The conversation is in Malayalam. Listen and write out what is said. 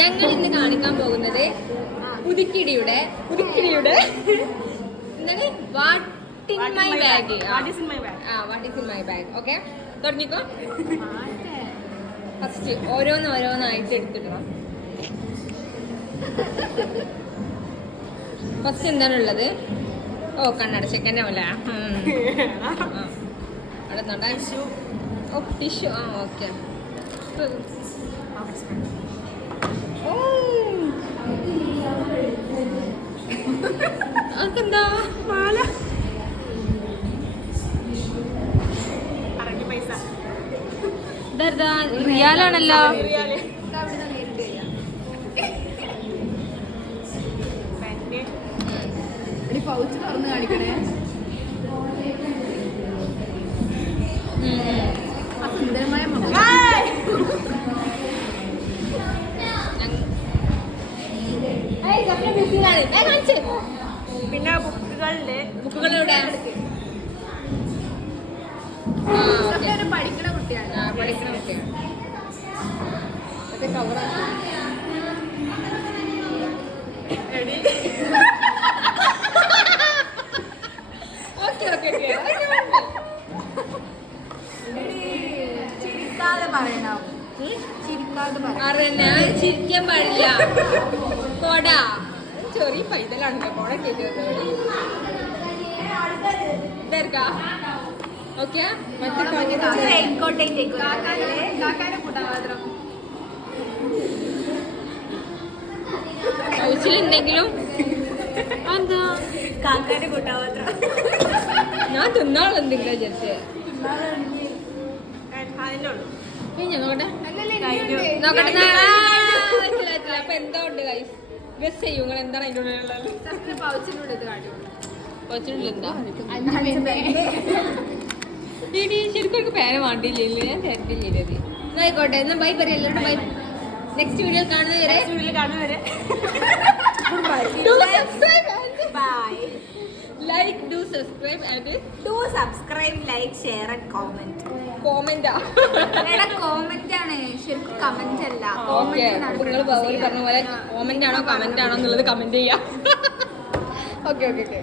ഞങ്ങൾ ഇന്ന് കാണിക്കാൻ പോകുന്നത് പുതുക്കിടിയുടെ എന്താണ് what in my bag. What is in my bag. Okay, തുടങ്ങിക്കോ. ഫസ്റ്റ് ഓരോന്നായിട്ട് എടുത്തിടണം. ഫസ്റ്റ് എന്താണുള്ളത്? ഓ, കണ്ണടച്ചക്കന്നെ പോലെ. അവിടെ ഓ, ടിഷ്യൂ. ആ, ഓക്കെ. അതെന്താ മാല? റിയാലാണല്ലോ. പൗച്ച് തുറന്ന് കാണിക്കണേ. സുന്ദരമായ പിന്നെ ബുക്കുകളുടെ പഠിക്കണ കുട്ടിയാണ്. ചിരിക്കാതെ പറയണം. ഞാൻ ചിരിക്കാൻ പാടില്ല. കൊട ചെറിയ പൈതലാണല്ലോ കൊട കേൾക്കുന്നത്. ഓക്കെ, ഹൗസിലെന്തെങ്കിലും എന്താ കാക്കാന്റെ കൂട്ടാപാത്രം ഞാൻ തിന്നാളെന്തെങ്കിലും വിചാരിച്ചേ. നോക്കട്ടെ. അപ്പൊ എന്താ ഉണ്ട് ഗൈസ്? ഗസ് ചെയ്യൂ നിങ്ങൾ എന്താണ് അതിൻ്റെ ഉള്ളിലുള്ളത്? പൗച്ചിനുള്ളിലെന്താ? ഇനി ശരിക്കും പേന വേണ്ടിയില്ലേ? ഞാൻ തരത്തില്ലേ അത്. ആയിക്കോട്ടെ, എന്നാ ബൈ പറയല്ലോ. ബൈ. നെക്സ്റ്റ് വീഡിയോ കാണുന്നവരെ like, do subscribe and like, share and comment. Comment ആണ് ശരിക്കും കമന്റ് അല്ല. ഓക്കെ, നിങ്ങൾ പറഞ്ഞ പോലെ കോമന്റ് ആണോ കമന്റ് ആണോ എന്നുള്ളത് കമന്റ് ചെയ്യാം. ഓക്കെ.